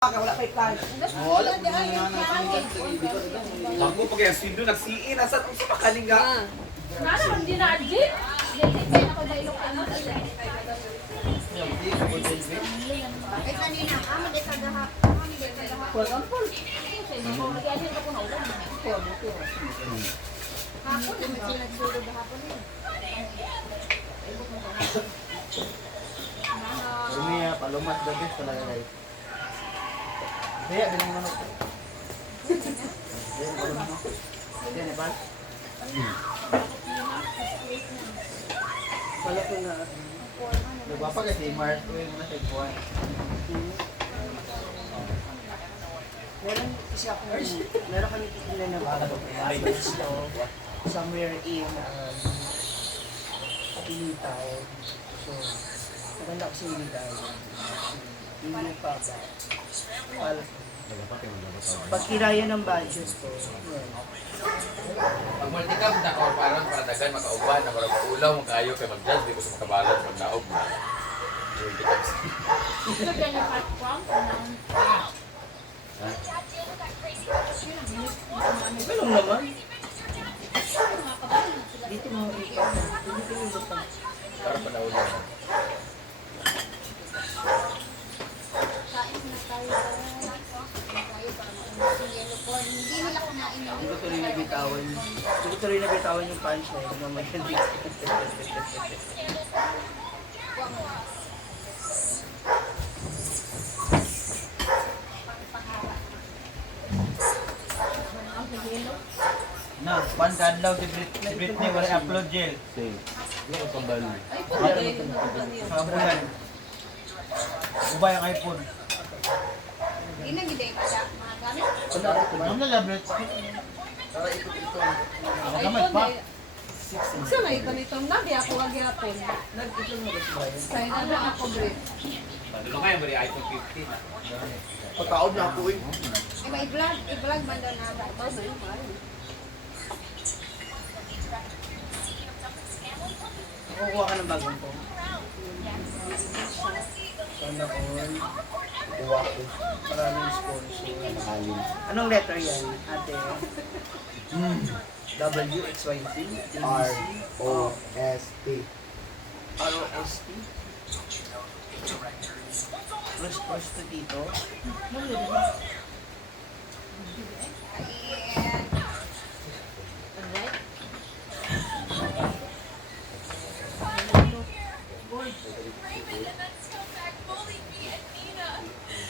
Wala kay plan. Wala po na ako pag yung sindo nagsiin nasa sa makalinga. Nana man din na Arjit. Dili ako dahil ano. Ay kanina, amo de kagaha. Kulang po. Nag-asin ako na ulan. Hapon naman sila nagsulog hapon yun. Rumiya, palumat bagis talaga guys. Kaya din manok. Yan palumat. Yan Nepal. Wala ko na. Nagpapa kasi Mars ko yung nasa buwan. Meron kami titignan na somewhere in Ilitaw. So, maganda ko sa Ilitaw. Hindi pa ba? Pagkiraya ng budget ko. Pag multicam na ko parang para dagan makauban na parang ulaw mo kayo kay mag-judge di ko sa makabalot pag naog na. Multicam. Ito kaya na cut from. Ganun naman. Dito mo ikaw. Dito yung lupa. Para pa naulan. Kain na tayo. Tayo para maubos yung yellow corn. Hindi nila kumain ng Hindi ko tuloy nabitawan. Hindi ko tuloy nabitawan yung punchline. Naman yan dito. Na, one kadlaw si Britney wala upload jail. Wala ko kambal. Kabulan. Ubay ang iPhone. Hindi na gide ka siya. Mga gamit. Ano na labret? Ako gamay pa. Sa may ganitong nabi ako agyapon. Nag-ito mo ba si Brian? Sa ano ako bread. Padulong nga yung bari iPhone 15. Pagkaod na ako eh. Ay, may vlog. I-vlog man daw na. Kukuha ka ng bagong phone. Sana all. Kukuha ko. Maraming sponsor. Anong letter yan, ate? W, X, Y, Z, R, O, S, T. R, O, S, T. Plus to dito.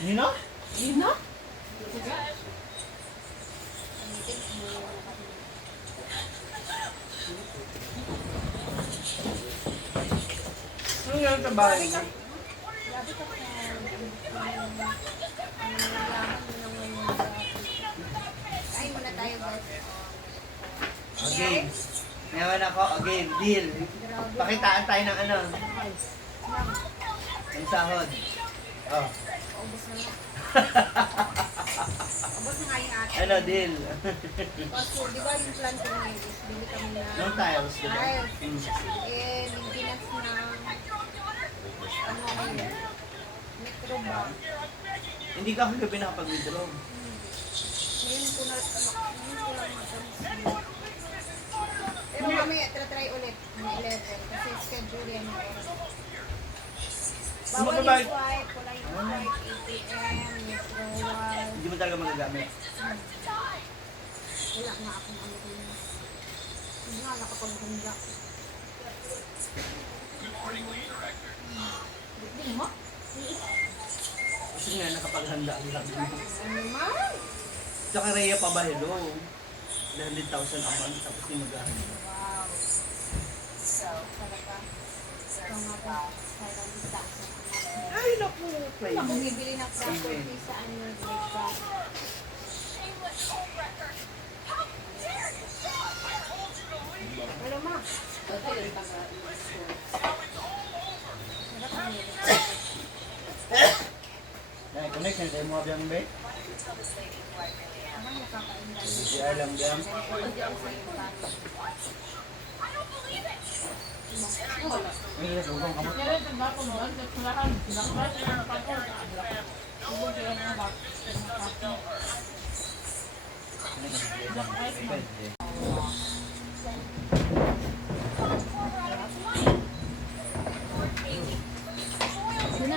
Nino? Ina? Ano nga sa bahay niya? Ay, muna tayo guys. Okay. Ngayon ako, okay, deal. Pakitaan tayo ng ano. Ang sahod. Oh. Ubus na nga. Ubus na nga yung ate. Ano, deal. Kasi, di ba yung plan ko ngayon is bili kami na Nung tiles, di ba? tiles. Mm. Eh, maintenance na ano ngayon? Metro ba? Hindi ka kagabi nakapag-withdraw. Ngayon ko lang matanong. Pero mamaya, try ulit ng 11 kasi schedule yan yung oras. Bawal yung Magbabayad. swipe, wala yung swipe, ATM, Metro One. Hindi mo talaga magagamit. Wala nga akong ano din. Hindi nga nakapaghanda. Hindi mo? Kasi nga nakapaghanda ang labi mo. Ano man? Tsaka Rhea pa ba, hello? 100,000 a month tapos di maghahanda. Wow. Talaga. Ito nga ba? Parang bisa. Ay, naku. Play. Ako bibili ng property sa annual break. Wala ma. Yan, connection sa mga biyang be. Ano nakakainda? Hindi alam biyang. Ay, nagugong kamot. Kaya rin ba kung doon, kailangan, Sina,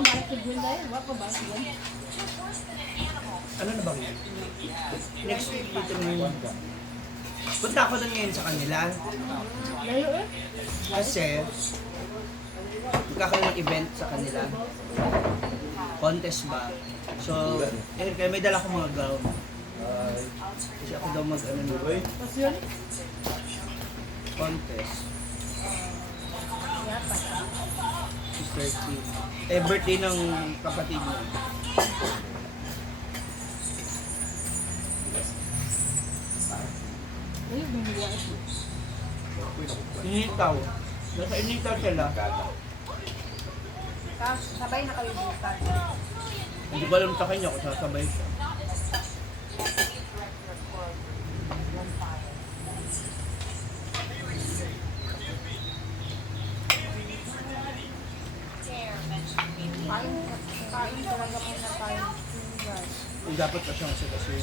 malak sa June dahil. Wako ba? Sige. Ano na bang yun? Next week dito ngayon. Punta ako doon ngayon sa kanila. Layo eh. Kasi, magkakaroon ng event sa kanila. Contest ba? So, kaya may dala akong mga gown. Kasi ako daw mag-ano na. Tapos yun. Contest. Sister Kim. Eh, birthday ng kapatid niya. Ayun, bumili ako. Initaw. Nasa initaw sila. Sabay na kayo bukas. Hindi ko alam sa kanya kung sasabay siya. Kain talaga muna tayo. Dapat pa siyang kasi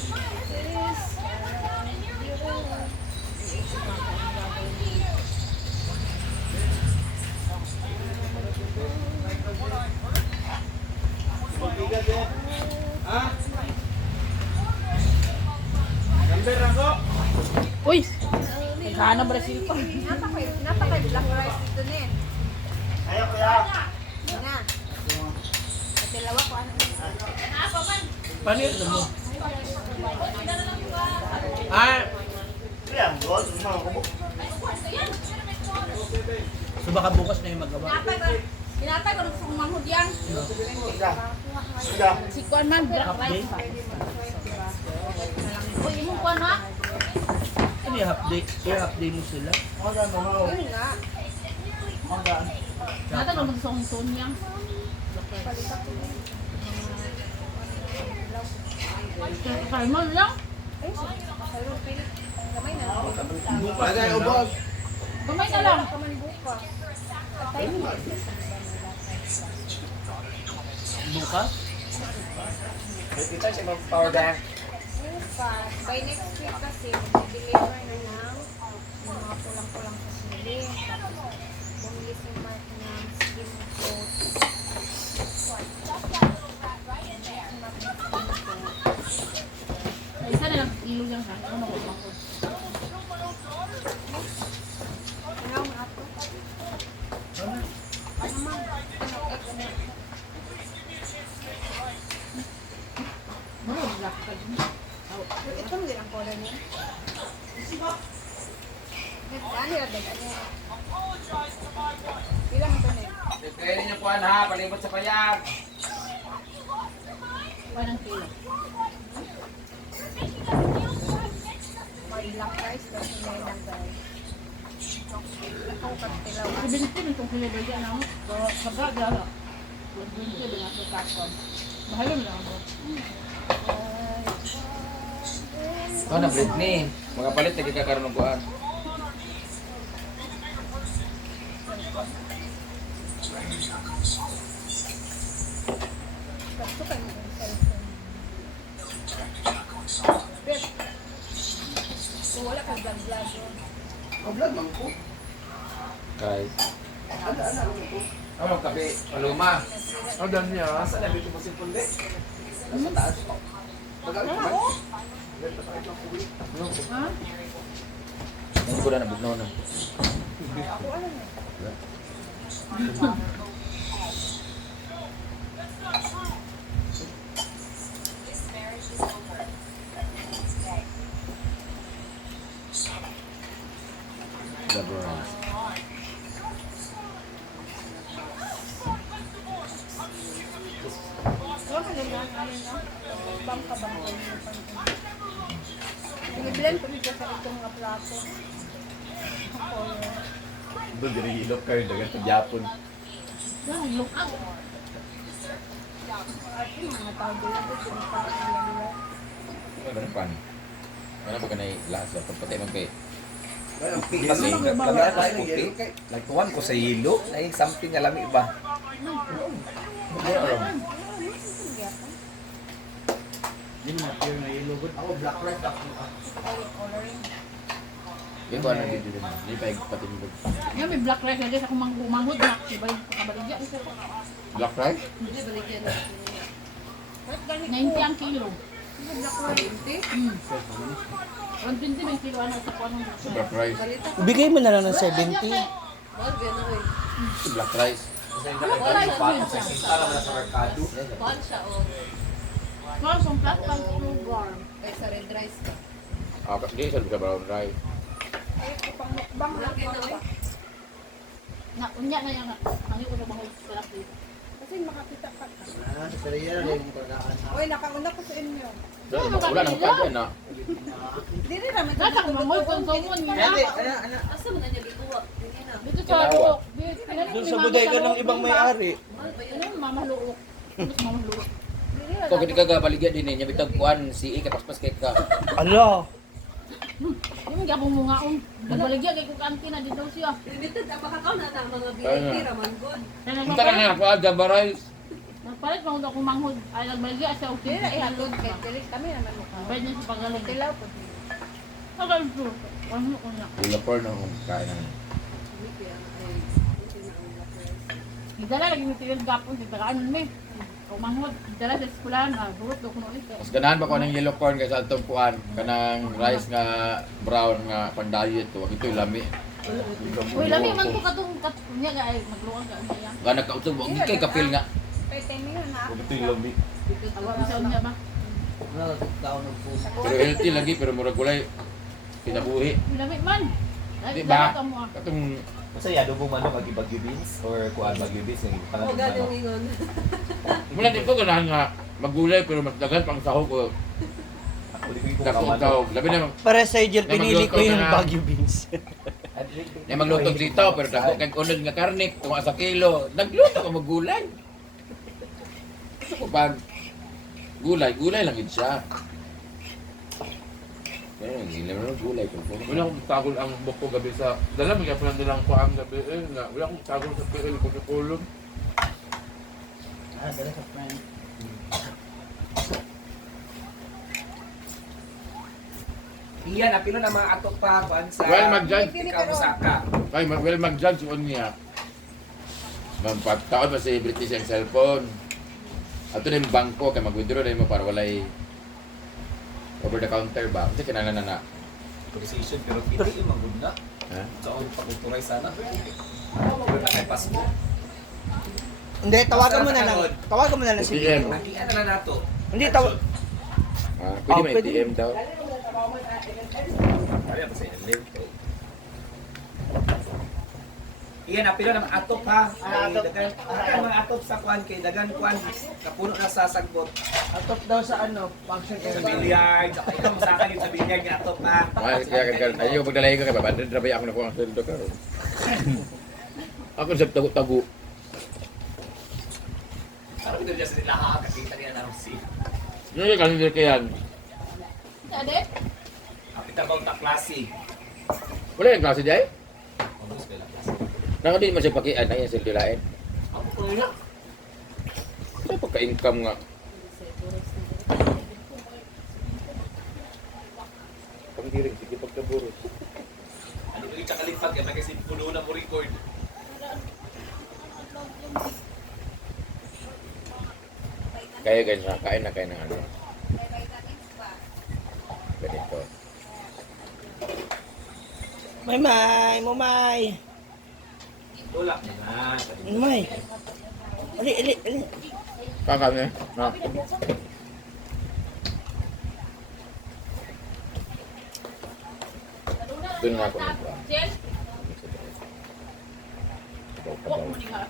Uy! Naghahanap Brazil pa. Napakay black rice dito na eh. Ayaw kaya. Yun na. At dalawa ko ano. Paano yun mo? Ah! So baka bukas na yung magawa. Pinatay ko sa manghod yan. Si Kuan man, black Half day? rice pa. Uy, imong Kuan ha? Ano yung half day? Half day mo sila? Yun nga. Nata ko magsong niya. Kalman lang. Ay, salon pilit. Kamay na. Bukas na lang. Kamay na lang. Kaman bukas. Patay mo. Bukas? Kita siya mag-power bank. Bukas. By next week kasi, mag-deliver na ng mga pulang-pulang sa sili. Tapos, bumili si Mark ng skim coat. Isa na lang ilog yan ha. Ano ko ba ko? Ano ang ato? Ano man? Ano black pa din. Ito mo din ang color niya. Ano yung dag? Ano yung... Ilang ito na yun? Kaya ninyo kuhan ha, palibot sa payag. Parang kilo. May black rice, tapos may lang guys. Ako katilaw. Ibinti man itong kilo yan ako. Sabra dala. Ibinti din ako kakon. Mahalo mo lang ako. Ito na, Britney. Mga palit, nagkakaroon ng kuhan. Gusto kayo ng cellphone. Bet. Kung wala kang vlog-vlog yun. Vlog man ko. Guys. Ano, kape? Paluma. Ang dami niya. Asa na, dito mo si Pundi? Nasa taas. Magalit ka ba? Ha? Hindi ko na nabugnaw na. Ako ano na. Laborance. Huwag ka lang ano na. Bangka-bangka yung pang-pang. Biniblend ko dito sa itong mga plato. Ang color. Doon, dinigilok kayo. Dagan sa Japon. Yan, look out. At yung mga tao dito, yung pang-pang. Ano pan? Ano ba ka na lasa? Pagpatay man kay... Kasi, Kasi, kami ako ay puti. Nagtuwan ko sa hilo. Something alam iba. Hindi mo na-appear na yellow good. Ako black rice, black rice. Coloring. Yung ko ano dito din. Hindi pa patindag. Nga may black rice na ako manghud na. Diba yung kabaligya? Black rice? Hindi, baligyan na. Ba't ganit 90 ang kilo. Ano black rice? 120 may kilo ano sa kuwan ng Black rice. Bigay mo na lang ng 70. Black rice. Wala yung yun siya. Para na sa merkado. Kuwan, song plat pang Warm. Ay, sa red rice ka. Hindi, sabi ka brown rice. Ay, pang mukbang na ba? na unya na yung hangi ko na mahal sa dito. Kasi makakita ka. Ah, sa Korea na yung pagkaan ha. Uy, nakauna ko sa inyo. Wala nang pagka na. Hindi rin naman. Nasa ko mahal kung sumon nga. Ate, ana. Dito sa buhok. Doon sa buday ka ng ibang may-ari. Ano mamaluok. Mas mamaluok. Kung hindi ka baligyan din niya bitag kuan si ikapaspas kay ka. Ala. Yung gabong mo nga nagbaligya kay kung kanti na dito siya. Unta na nga ako aga baray. Nagpalit pa ako manghod. Ay nagbaligya siya okay. Hindi na ihalod kay Tilis. Kami naman mukha. Pwede niya sa pagaling. Tilaw po. Tagal po. Ano ko na. Ulapor na kung kain na. Hidala lagi mo tiil gapon sa tagaan mo. O manghod. Hidala sa eskwelahan. Burot do kuno ulit. Mas ganahan pa ko ng yellow corn kaysa atong kuan kanang rice nga brown nga pang diet to. Ito lami. Uy, lami man ko katong katunya ga ay magluwag ka niya. Ga nagkautog mo gi kay kapil nga. Kay Temi na na. Ito yung lambi. Awa mo sa unya ba? Ano, taon ng puso. Pero healthy lagi pero murag gulay kinabuhi. Uy, lami man. Di ba? Ka mo. Katong Kasi yado mo man mag bagyo beans or kuan bagyo beans ng pangalan. mula dito ganahan nga maggulay pero mas dagan pang sahog ko. Ako di ko Dako kaman. sahog. Labi na Para sa Angel, Na pinili ko magluto yung ka na. Baguio beans. na magluto dito pero dako kay unod nga karne tunga sa kilo. Nagluto ka maggulay. Gusto ko pag gulay lang yun siya. Pero hindi naman gulay ko. Wala akong tagol ang buko gabi sa... Dala, may kapag nilang ko ang gabi eh. Wala akong tagol sa PL kung ikulong. Ah, dala sa friend. Iyan, apilo na mga atok pa kuan sa Well, mag-judge. Kamusaka. Ay, well, mag-judge on niya. Mampagtaon pa si British ang cellphone. Ato na yung bangko, kaya mag-withdraw na mo para walay over the counter ba? Kasi kailangan na. Conversation pero kita yung magud na. Ha? Sa on pagtuturay sana. Pero na kay passport. Hindi, tawagan mo na lang. Tawagan mo na lang si ATM. Bino. Nakian na nato. Hindi, tawag. Pwede may pwede. ATM daw. Kaya ba sa inyo? Iyan, apilo na mga atok ha. Ay, dagan mga atok sa kuan kay dagan kuan kapuno na sa sagbot. Atop daw sa ano, function Sa billiard, ikaw masakan yung sa billiard nga atok ha. Kaya ayaw magdalay ka kay babandad rabay ako na ko ang sweldo ka. Ako sa tago-tago. Ano ito dyan sa nila ha, kakita nila na si. Yung kalendar ka yan. Ade? Kapita ba ta klase? Wala yung klase dyan? Almost kailan. Naka din masih pakian na yan sildo lain. Ako ko na. Sa pagka-income nga. Panggiring, sige pagkaburos. Ano ko yung kakalipat kaya kasi puno na mo record. Kaya ganyan, kain na kayo ng ano. Ganito. May. Tulak na na. May. Ali. Kakam eh. Ha? Doon nga ako nagwa. Jen? Ito, Huwag mo ni nga.